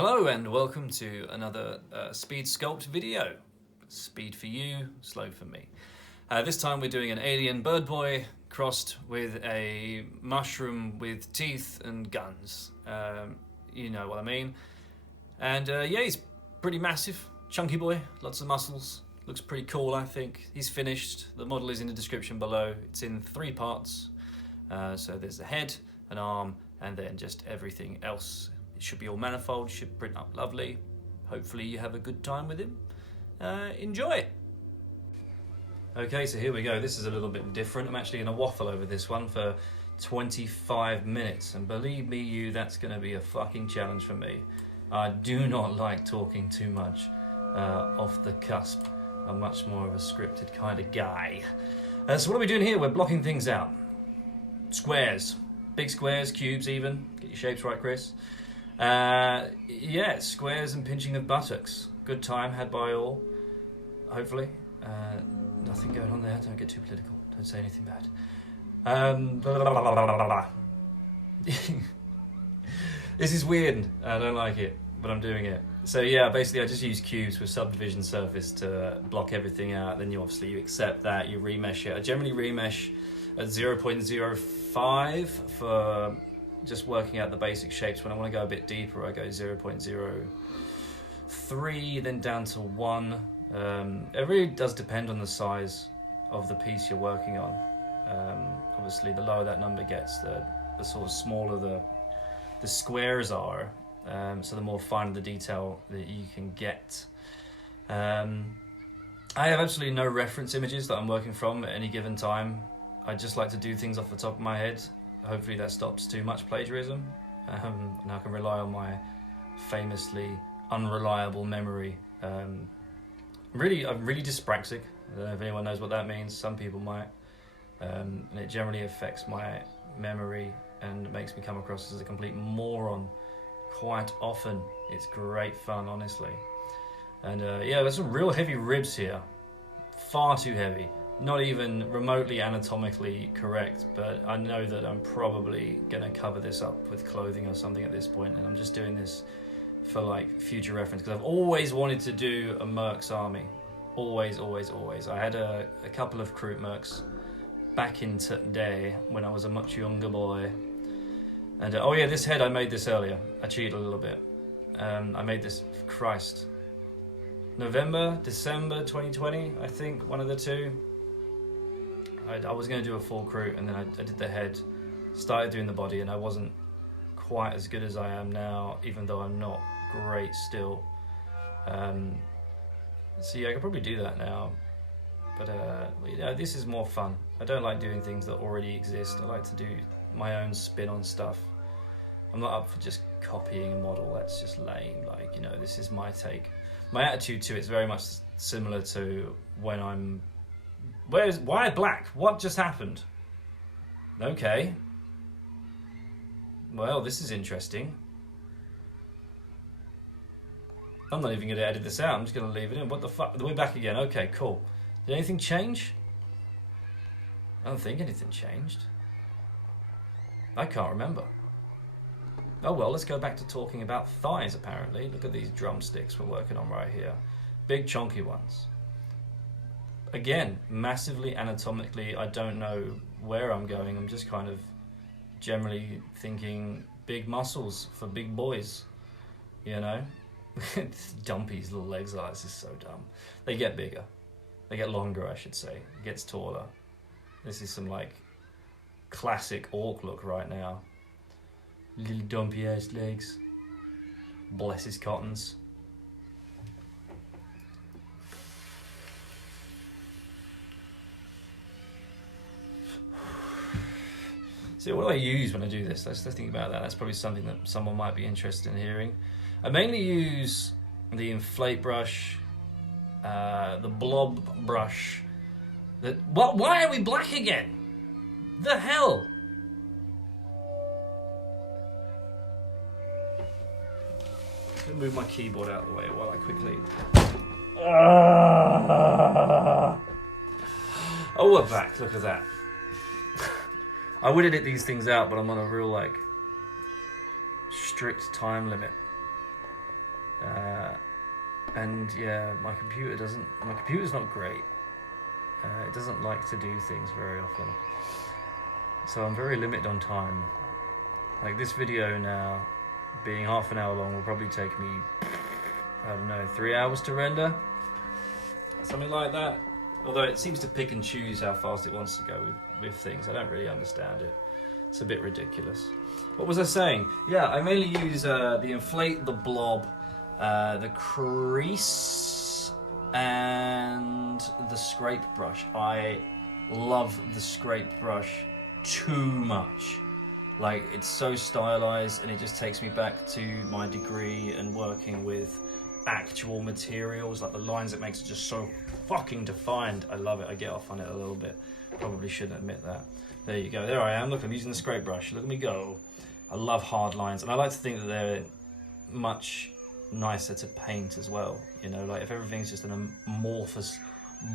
Hello and welcome to another speed sculpt video. Speed for you, slow for me. This time we're doing an alien bird boy crossed with a mushroom with teeth and guns. You know what I mean. And yeah, he's pretty massive, chunky boy, lots of muscles. Looks pretty cool, I think. He's finished. The model is in the description below. It's in 3 parts. So there's the head, an arm, and then just everything else. It should be all manifold, should print up lovely. Hopefully you have a good time with him. Enjoy! Okay, so here we go. This is a little bit different. I'm actually going to waffle over this one for 25 minutes. And believe me, that's going to be a fucking challenge for me. I do not like talking too much off the cusp. I'm much more of a scripted kind of guy. So what are we doing here? We're blocking things out. Squares. Big squares, cubes even. Get your shapes right, Chris. Yeah, squares and pinching of buttocks. Good time had by all, hopefully. Nothing going on there, don't get too political. Don't say anything bad. This is weird, I don't like it, but I'm doing it. So yeah, basically I just use cubes with subdivision surface to block everything out. Then you accept that, you remesh it. I generally remesh at 0.05 for just working out the basic shapes. When I want to go a bit deeper, I go 0.03, then down to 1. It really does depend on the size of the piece you're working on. Obviously, the lower that number gets, the sort of smaller the squares are, so the more fine the detail that you can get. I have absolutely no reference images that I'm working from at any given time. I just like to do things off the top of my head. Hopefully that stops too much plagiarism, and I can rely on my famously unreliable memory. I'm really dyspraxic. I don't know if anyone knows what that means. Some people might, and it generally affects my memory and makes me come across as a complete moron quite often. It's great fun, honestly. And yeah, there's some real heavy ribs here, far too heavy. Not even remotely anatomically correct, but I know that I'm probably going to cover this up with clothing or something at this point, and I'm just doing this for like future reference because I've always wanted to do a Mercs army. Always. I had a couple of Kroot Mercs back in day when I was a much younger boy. And oh yeah, this head, I made this earlier. I cheated a little bit. I made this, Christ, November, December 2020, I think, one of the two. I was going to do a full Kroot, and then I did the head, started doing the body, and I wasn't quite as good as I am now, even though I'm not great still. So yeah, I could probably do that now, but you know, this is more fun. I don't like doing things that already exist. I like to do my own spin on stuff. I'm not up for just copying a model. That's just lame. Like, you know, this is my take. My attitude to it's very much similar to when I'm... Why black? What just happened? Okay. Well, this is interesting. I'm not even going to edit this out. I'm just going to leave it in. What the fuck? We're back again. Okay, cool. Did anything change? I don't think anything changed. I can't remember. Oh well, let's go back to talking about thighs, apparently. Look at these drumsticks we're working on right here. Big, chunky ones. Again, massively anatomically, I don't know where I'm going. I'm just kind of generally thinking big muscles for big boys, you know? Dumpy's little legs are, this is so dumb. They get bigger. They get longer, I should say. It gets taller. This is some, like, classic orc look right now. Little dumpy-ass legs. Bless his cottons. So what do I use when I do this? Let's think about that. That's probably something that someone might be interested in hearing. I mainly use the inflate brush, the blob brush. Why are we black again? The hell? I'm gonna move my keyboard out of the way while I quickly... Oh, we're back. Look at that. I would edit these things out, but I'm on a real, like, strict time limit. And yeah, my computer's not great. It doesn't like to do things very often. So I'm very limited on time. Like this video now, being half an hour long, will probably take me, I don't know, 3 hours to render. Something like that. Although it seems to pick and choose how fast it wants to go with things. I don't really understand it. It's a bit ridiculous. What was I saying? Yeah, I mainly use the inflate the blob, the crease, and the scrape brush. I love the scrape brush too much. Like, it's so stylized, and it just takes me back to my degree and working with actual materials. Like, the lines it makes are just so fucking defined. I love it. I get off on it a little bit. Probably shouldn't admit that. There you go. There I am. Look, I'm using the scrape brush. Look at me go. I love hard lines, and I like to think that they're much nicer to paint as well. You know, like if everything's just an amorphous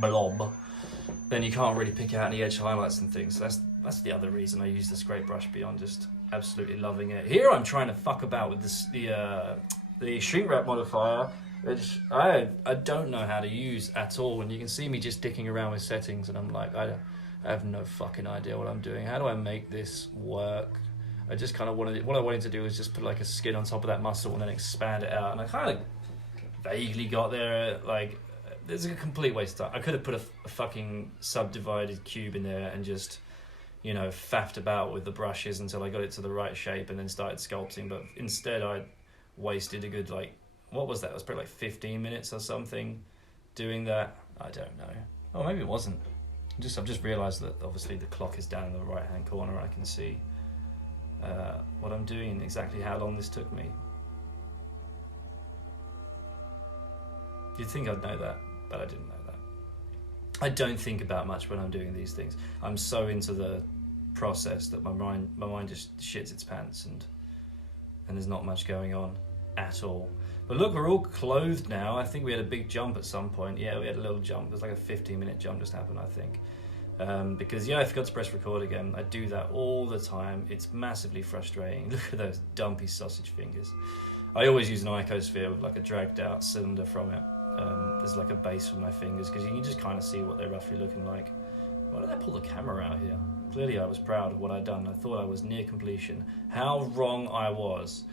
blob, then you can't really pick out any edge highlights and things. So that's the other reason I use the scrape brush, beyond just absolutely loving it. Here I'm trying to fuck about with this, the shrink wrap modifier, which I don't know how to use at all. And you can see me just dicking around with settings, and I'm like, I have no fucking idea what I'm doing. How do I make this work? I just kind of what I wanted to do was just put like a skin on top of that muscle and then expand it out. And I kind of vaguely got there. Like, there's a complete waste of time. I could have put a fucking subdivided cube in there and just, you know, faffed about with the brushes until I got it to the right shape and then started sculpting. But instead I wasted a good, like, what was that? It was probably like 15 minutes or something doing that. I don't know. Oh, maybe it wasn't. I've just realised that obviously the clock is down in the right hand corner. I can see what I'm doing and exactly how long this took me. You'd think I'd know that, but I didn't know that. I don't think about much when I'm doing these things. I'm so into the process that my mind just shits its pants, and there's not much going on at all. But look, we're all clothed now. I think we had a big jump at some point. Yeah, we had a little jump. There's like a 15-minute jump just happened, I think. Because, yeah, I forgot to press record again. I do that all the time. It's massively frustrating. Look at those dumpy sausage fingers. I always use an icosphere with like a dragged out cylinder from it. There's like a base for my fingers, because you can just kind of see what they're roughly looking like. Why did I pull the camera out here? Clearly I was proud of what I'd done. I thought I was near completion. How wrong I was.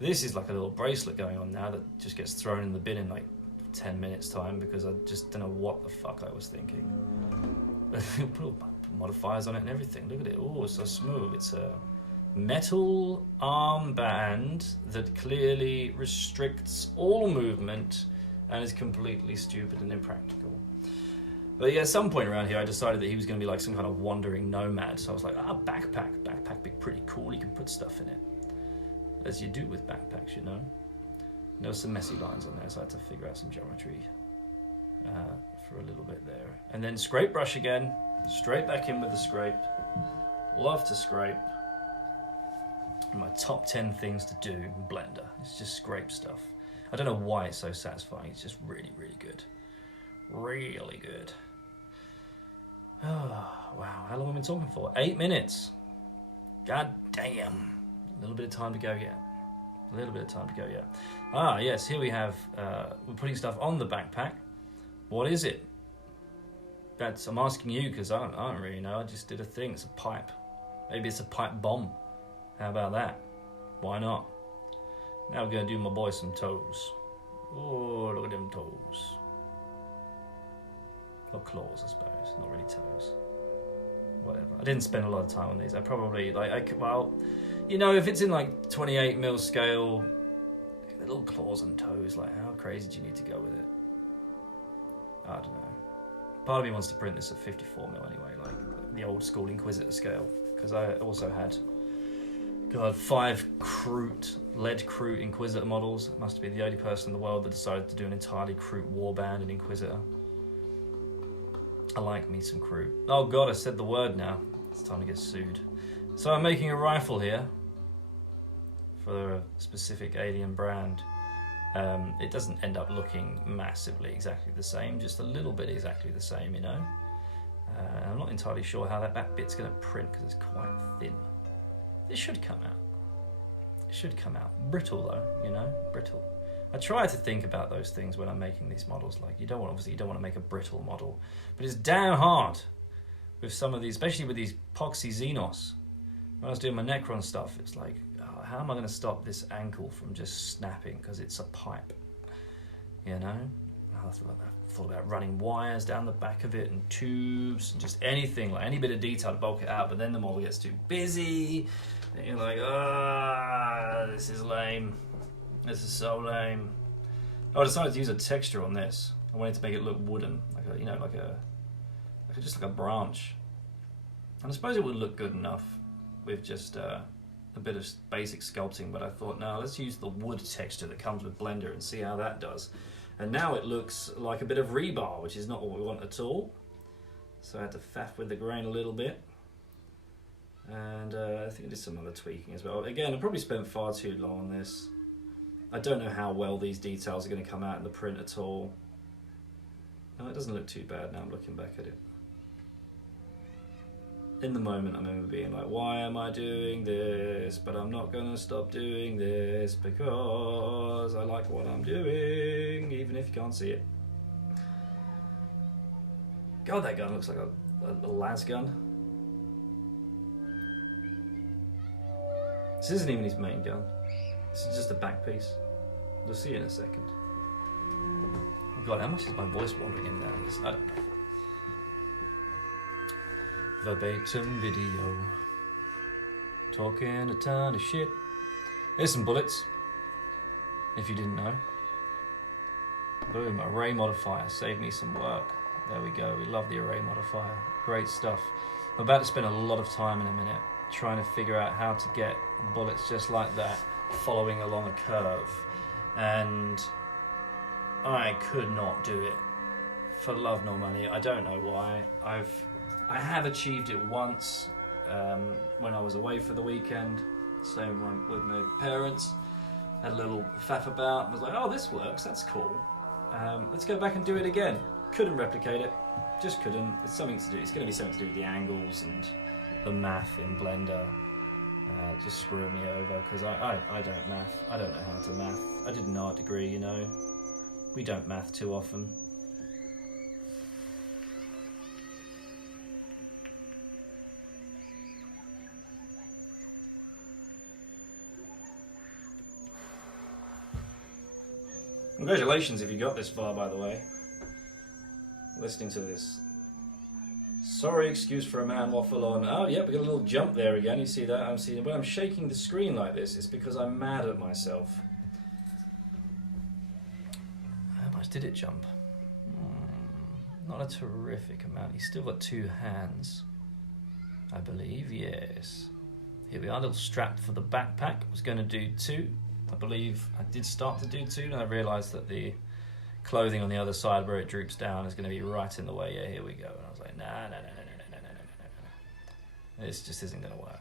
This is like a little bracelet going on now that just gets thrown in the bin in like 10 minutes time, because I just don't know what the fuck I was thinking. Put modifiers on it and everything. Look at it. Oh, it's so smooth. It's a metal armband that clearly restricts all movement and is completely stupid and impractical. But yeah, at some point around here I decided that he was going to be like some kind of wandering nomad, so I was like, backpack be pretty cool, you can put stuff in it, as you do with backpacks, you know. There were some messy lines on there, so I had to figure out some geometry for a little bit there. And then scrape brush again, straight back in with the scrape. Love to scrape. My top 10 things to do in Blender is just scrape stuff. I don't know why it's so satisfying. It's just really, really good. Really good. Oh, wow. How long have I been talking for? 8 minutes. God damn. A little bit of time to go yet. A little bit of time to go yet. Ah, yes. Here we have, we're putting stuff on the backpack. What is it? I'm asking you, because I don't really know. I just did a thing. It's a pipe. Maybe it's a pipe bomb. How about that? Why not? Now we're going to do my boy some toes. Oh, look at them toes. Or claws, I suppose. Not really toes. Whatever. I didn't spend a lot of time on these. I probably, well, you know, if it's in like 28mm scale, the little claws and toes, like how crazy do you need to go with it? I don't know. Part of me wants to print this at 54mm anyway, like the old school Inquisitor scale, because I also had, God, 5 lead Kroot Inquisitor models. I must be the only person in the world that decided to do an entirely Kroot warband in Inquisitor. I like me some Kroot. Oh God, I said the word now. It's time to get sued. So I'm making a rifle here for a specific alien brand. It doesn't end up looking massively exactly the same, just a little bit exactly the same, you know. I'm not entirely sure how that back bit's going to print, because it's quite thin. It should come out. It should come out. Brittle though, you know, brittle. I try to think about those things when I'm making these models. Like, you don't want to make a brittle model, but it's damn hard with some of these, especially with these epoxy Xenos. When I was doing my Necron stuff, it's like, oh, how am I going to stop this ankle from just snapping because it's a pipe? You know? I thought about running wires down the back of it and tubes, and just anything, like any bit of detail to bulk it out, but then the model gets too busy, and you're like, this is lame. This is so lame. I decided to use a texture on this. I wanted to make it look wooden, just like a branch. And I suppose it would look good enough with just a bit of basic sculpting, but I thought, no, let's use the wood texture that comes with Blender and see how that does. And now it looks like a bit of rebar, which is not what we want at all. So I had to faff with the grain a little bit. And I think I did some other tweaking as well. Again, I probably spent far too long on this. I don't know how well these details are going to come out in the print at all. No, it doesn't look too bad now I'm looking back at it. In the moment, I remember being like, why am I doing this? But I'm not going to stop doing this because I like what I'm doing, even if you can't see it. God, that gun looks like a las gun. This isn't even his main gun. This is just a back piece. You'll see in a second. Oh God, how much is my voice wandering in now? I don't know. Verbatim video. Talking a ton of shit. Here's some bullets, if you didn't know. Boom, array modifier, save me some work. There we go, we love the array modifier. Great stuff. I'm about to spend a lot of time in a minute trying to figure out how to get bullets just like that following along a curve. And I could not do it for love nor money. I don't know why. I have achieved it once when I was away for the weekend. Same with my parents. Had a little faff about and was like, oh, this works, that's cool. Let's go back and do it again. Couldn't replicate it, just couldn't. It's something to do. It's going to be something to do with the angles and the math in Blender. Just screwing me over because I don't math. I don't know how to math. I did an art degree, you know. We don't math too often. Congratulations if you got this far, by the way. Listening to this. Sorry, excuse for a man waffle on. Oh, yeah, we got a little jump there again. You see that? I'm seeing when I'm shaking the screen like this, it's because I'm mad at myself. How much did it jump? Not a terrific amount. He's still got two hands, I believe. Yes. Here we are. A little strap for the backpack. I was going to do two. I believe I did start to do two, and I realised that the clothing on the other side where it droops down is going to be right in the way. Yeah, here we go. And I was like, no. This just isn't going to work.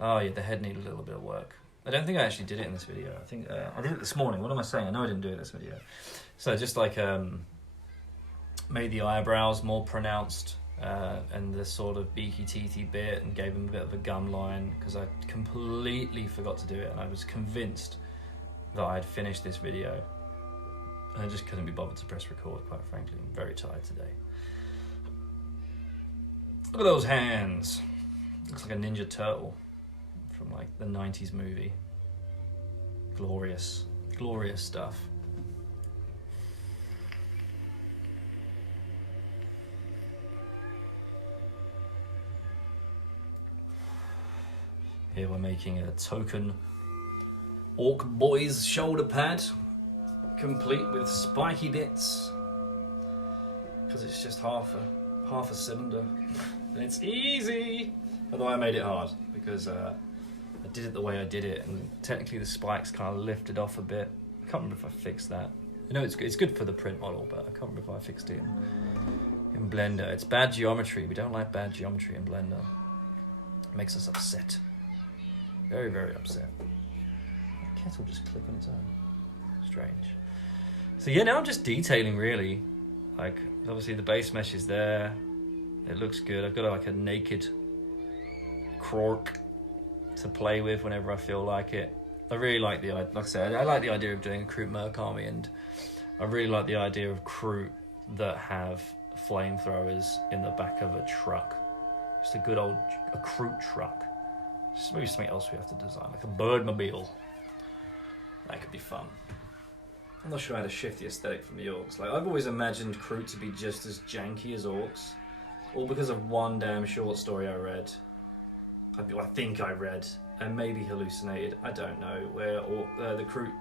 Oh yeah, the head needed a little bit of work. I don't think I actually did it in this video. I think I did it this morning. What am I saying? I know I didn't do it in this video. So just like made the eyebrows more pronounced and the sort of beaky teethy bit, and gave him a bit of a gum line because I completely forgot to do it, and I was convinced that I'd finished this video. And I just couldn't be bothered to press record, quite frankly. I'm very tired today. Look at those hands. Looks like a Ninja Turtle from like the 90s movie. Glorious, glorious stuff. Here we're making a token Orc Boy's shoulder pad, complete with spiky bits, because it's just half a cylinder, and it's easy. Although I made it hard because I did it the way I did it, and technically the spikes kind of lifted off a bit. I can't remember if I fixed that. I know it's good for the print model, but I can't remember if I fixed it in Blender. It's bad geometry. We don't like bad geometry in Blender. It makes us upset. Very, very upset. The kettle just click on its own. Strange. So yeah, now I'm just detailing really. Like, obviously the base mesh is there. It looks good. I've got like a naked Kroot to play with whenever I feel like it. I really like the idea. Like I said, I like the idea of doing a Kroot Merc army, and I really like the idea of Kroot that have flamethrowers in the back of a truck. Just a good old Kroot truck. Just maybe something else we have to design, like a birdmobile. That could be fun. I'm not sure how to shift the aesthetic from the orcs. Like, I've always imagined Kroot to be just as janky as orcs, all because of one damn short story I read. I think I read, and maybe hallucinated, I don't know, where the Kroot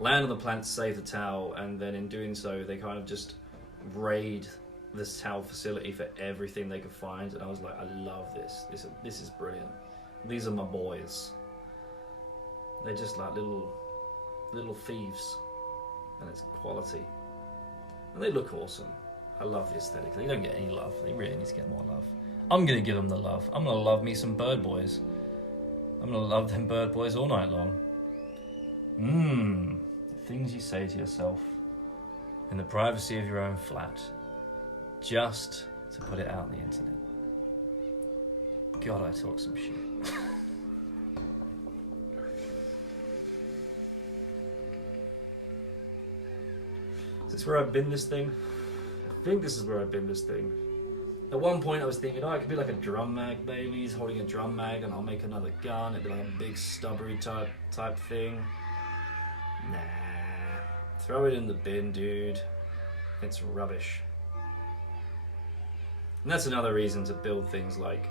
land on the planet to save the Tau, and then in doing so, they kind of just raid this Tau facility for everything they could find, and I was like, I love this. This is brilliant. These are my boys. They're just like little thieves, and it's quality. And they look awesome. I love the aesthetic. They don't get any love. They really need to get more love. I'm going to give them the love. I'm going to love me some bird boys. I'm going to love them bird boys all night long. The things you say to yourself in the privacy of your own flat, just to put it out on the internet. God, I talk some shit. Is this where I've been this thing? I think this is where I've been this thing. At one point I was thinking, it could be like a drum mag, maybe. He's holding a drum mag and I'll make another gun. It'd be like a big stubbery type thing. Nah. Throw it in the bin, dude. It's rubbish. And that's another reason to build things like...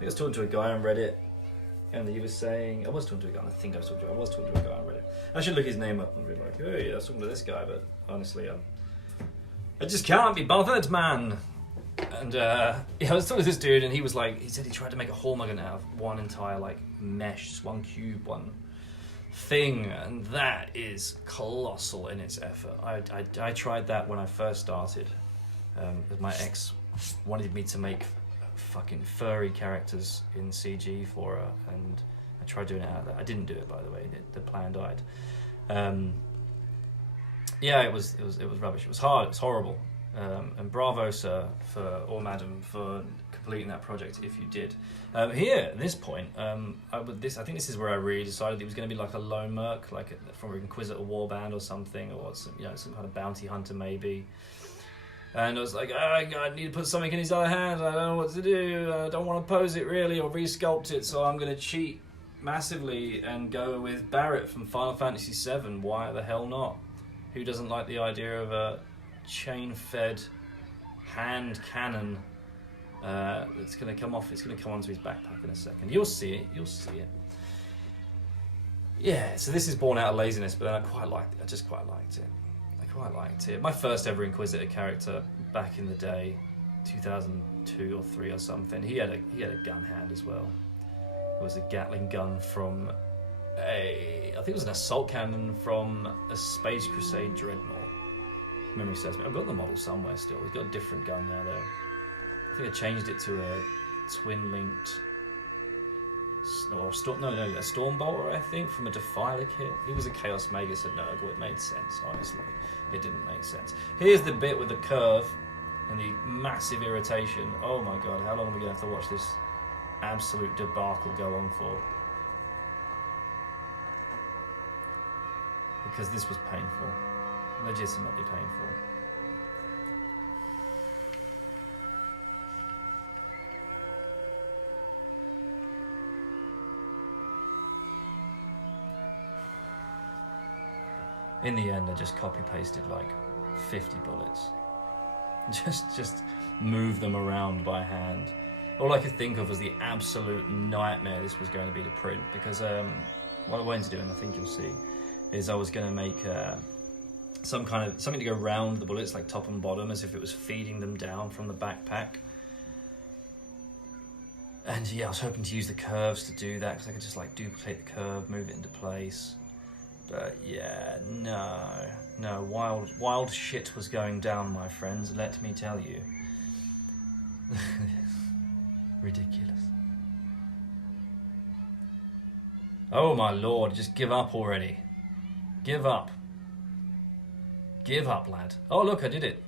I was talking to a guy on Reddit, and he was saying... I was talking to a guy on Reddit. I should look his name up and be like, hey, I was talking to this guy, but honestly, I just can't be bothered, man. And I was talking to this dude, and he said he tried to make a Hormagan out of one entire like mesh, just one cube, one thing, and that is colossal in its effort. I tried that when I first started. My ex wanted me to make fucking furry characters in CG for her, and I tried doing it out of that. I didn't do it, by the way. The plan died. Yeah, it was rubbish. It was hard. It was horrible. And bravo, sir, or madam, for completing that project. If you did, here at this point, I think this is where I really decided it was going to be like a lone merc, like from an Inquisitor warband or something, or some kind of bounty hunter maybe. And I was like, I need to put something in his other hand. I don't know what to do. I don't want to pose it really or re-sculpt it, so I'm going to cheat massively and go with Barrett from Final Fantasy VII. Why the hell not? Who doesn't like the idea of a chain-fed hand cannon that's going to come off? It's going to come onto his backpack in a second. You'll see it. Yeah, so this is born out of laziness, but I just quite liked it. My first ever Inquisitor character back in the day, 2002 or 3 or something. He had a gun hand as well. It was a Gatling gun from I think it was an assault cannon from a Space Crusade dreadnought. Memory serves me. I've got the model somewhere still. We've got a different gun now though. I think I changed it to a twin-linked a Stormbolter, I think, from a Defiler kit. He was a Chaos Magus at Nurgle. It made sense, honestly. It didn't make sense. Here's the bit with the curve and the massive irritation. Oh my god, how long are we going to have to watch this absolute debacle go on for? Because this was painful. Legitimately painful. In the end, I just copy-pasted like 50 bullets. Just move them around by hand. All I could think of was the absolute nightmare this was going to be to print, because what I wanted to do, and I think you'll see, is I was going to make something to go round the bullets, like top and bottom, as if it was feeding them down from the backpack. And yeah, I was hoping to use the curves to do that, because I could just like duplicate the curve, move it into place. But yeah, no, wild shit was going down, my friends, let me tell you. Ridiculous. Oh my lord, just give up already. Give up. Give up, lad. Oh look, I did it.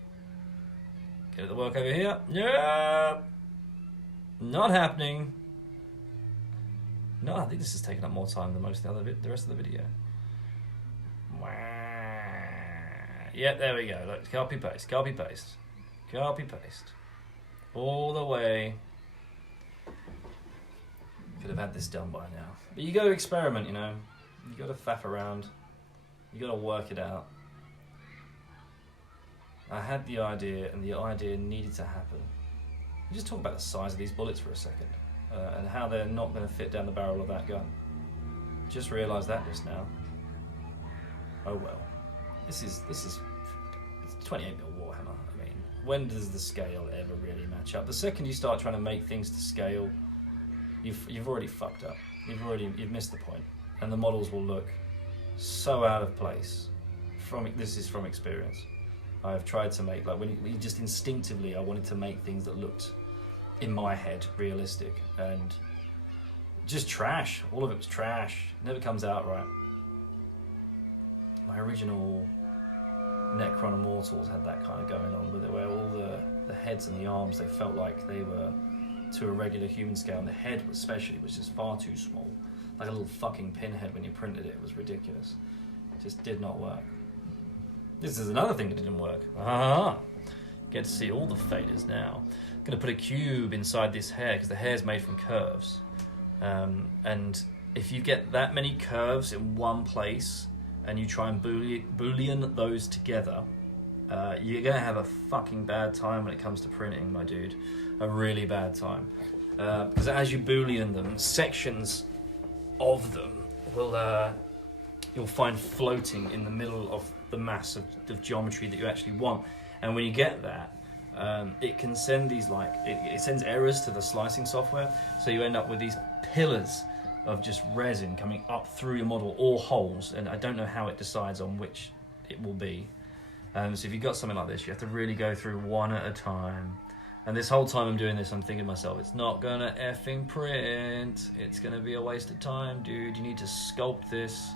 Get the work over here. Yeah. Not happening. No, I think this has taken up more time than most of the rest of the video. Yep, there we go. Look, copy paste, copy paste, copy paste, all the way. Could have had this done by now. But you got to experiment, you know. You got to faff around. You got to work it out. I had the idea, and the idea needed to happen. Just talk about the size of these bullets for a second, and how they're not going to fit down the barrel of that gun. Just realised that just now. Oh well. This is it's 28mm Warhammer. I mean, when does the scale ever really match up? The second you start trying to make things to scale, you've already fucked up. You've missed the point, and the models will look so out of place. This is from experience. I've tried to make, like, when you just instinctively, I wanted to make things that looked, in my head, realistic, and just trash. All of it was trash. Never comes out right. My original Necron Immortals had that kind of going on with it, where all the heads and the arms, they felt like they were to a regular human scale, and the head especially was just far too small. Like a little fucking pinhead when you printed it. It was ridiculous. It just did not work. This is another thing that didn't work. Get to see all the faders now. I'm going to put a cube inside this hair, because the hair is made from curves. And if you get that many curves in one place, and you try and boolean those together, you're going to have a fucking bad time when it comes to printing, my dude. A really bad time. Because as you boolean them, sections of them will you'll find floating in the middle of the mass of geometry that you actually want. And when you get that, it can send these, like, it sends errors to the slicing software, so you end up with these pillars of just resin coming up through your model, or holes, and I don't know how it decides on which it will be. So if you've got something like this, you have to really go through one at a time. And this whole time I'm doing this, I'm thinking to myself, it's not gonna effing print. It's gonna be a waste of time, dude. You need to sculpt this,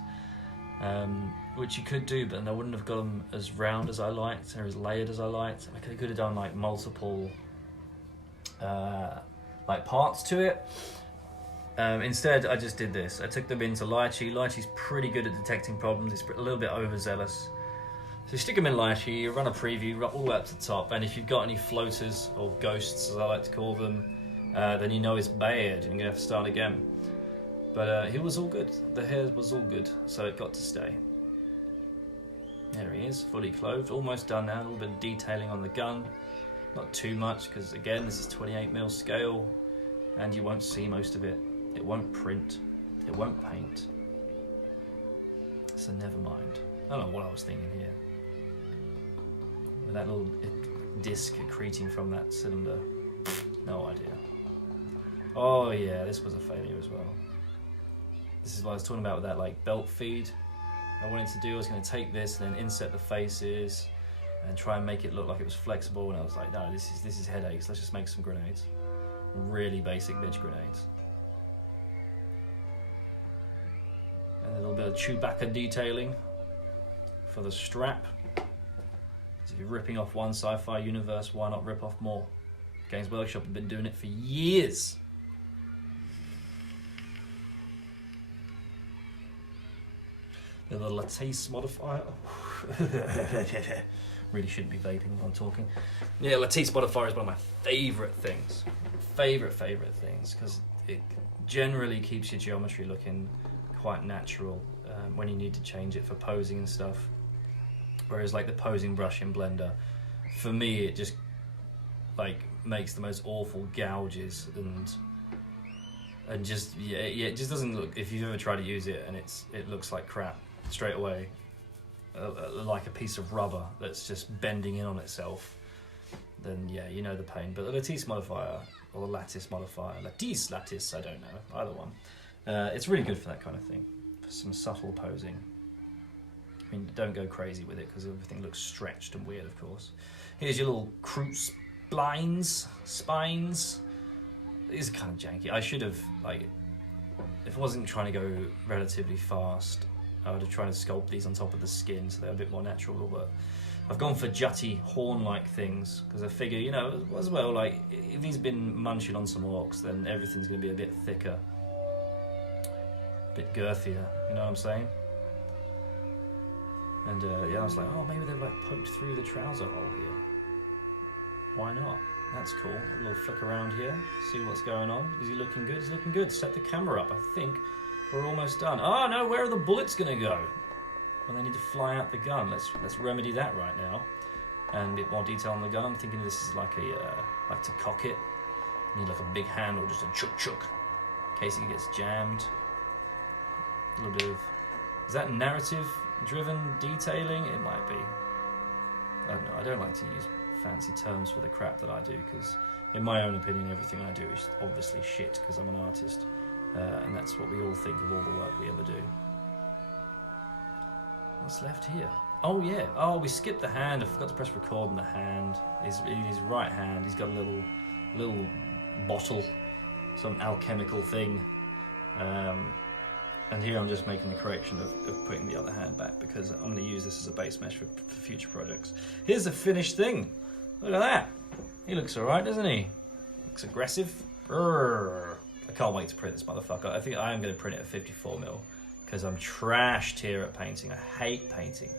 which you could do, but then I wouldn't have got them as round as I liked, or as layered as I liked. I could have done like multiple like parts to it. Instead, I just did this. I took them into Lychee. Lychee's pretty good at detecting problems. It's a little bit overzealous. So you stick them in Lychee, you run a preview all the way up to the top, and if you've got any floaters, or ghosts as I like to call them, then you know it's bad, and you're going to have to start again. But he was all good. The hair was all good, so it got to stay. There he is, fully clothed, almost done now. A little bit of detailing on the gun. Not too much, because again, this is 28mm scale, and you won't see most of it. It won't print. It won't paint. So never mind. I don't know what I was thinking here. With that little disc accreting from that cylinder. No idea. Oh yeah, this was a failure as well. This is what I was talking about with that, like, belt feed. I wanted to do, I was going to take this and then inset the faces and try and make it look like it was flexible, and I was like, no, this is headaches. Let's just make some grenades. Really basic bitch grenades. And a little bit of Chewbacca detailing for the strap. If you're ripping off one sci-fi universe, why not rip off more? Games Workshop have been doing it for years. The lattice modifier. Really shouldn't be vaping when I'm talking. Yeah, lattice modifier is one of my favourite things. Favourite things, because it generally keeps your geometry looking quite natural when you need to change it for posing and stuff. Whereas like the posing brush in Blender, for me it just like makes the most awful gouges and just yeah, it just doesn't look, if you've ever tried to use it and it looks like crap straight away, like a piece of rubber that's just bending in on itself, then yeah, you know the pain. But the lattice modifier, or lattice modifier, lattice, I don't know, either one. It's really good for that kind of thing, for some subtle posing. I mean, don't go crazy with it because everything looks stretched and weird, of course. Here's your little Kroot spines. These are kind of janky. I should have, like, if I wasn't trying to go relatively fast, I would have tried to sculpt these on top of the skin so they're a bit more natural, but I've gone for jutty horn-like things because I figure, you know, as well, like, if he's been munching on some orcs, then everything's going to be a bit thicker. bit girthier, you know what I'm saying? And yeah, I was like, oh, maybe they've like poked through the trouser hole here. Why not? That's cool. A little flick around here, see what's going on. Is he looking good? He's looking good. Set the camera up. I think we're almost done. Oh no, where are the bullets gonna go? Well, they need to fly out the gun. Let's remedy that right now. And a bit more detail on the gun. I'm thinking this is like like to cock it. You need like a big handle, just a chuk chuk, in case it gets jammed. A little bit of, is that narrative-driven detailing? It might be. I don't know. I don't like to use fancy terms for the crap that I do, because in my own opinion, everything I do is obviously shit because I'm an artist, and that's what we all think of all the work we ever do. What's left here? Oh yeah. Oh, we skipped the hand. I forgot to press record on the hand. In his right hand, he's got a little bottle, some alchemical thing. And here I'm just making the correction of putting the other hand back, because I'm going to use this as a base mesh for future projects. Here's the finished thing. Look at that. He looks alright, doesn't he? Looks aggressive. Brrr. I can't wait to print this motherfucker. I think I am going to print it at 54mm, because I'm trashed here at painting. I hate painting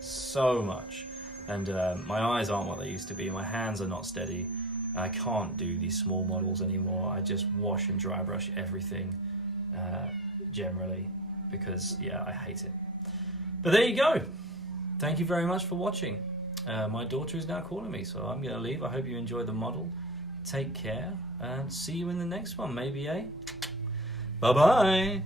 so much. And my eyes aren't what they used to be. My hands are not steady. I can't do these small models anymore. I just wash and dry brush everything. Generally, because yeah, I hate it. But there you go. Thank you very much for watching. My daughter is now calling me, so I'm going to leave. I hope you enjoyed the model. Take care, and see you in the next one, maybe, eh? Bye-bye.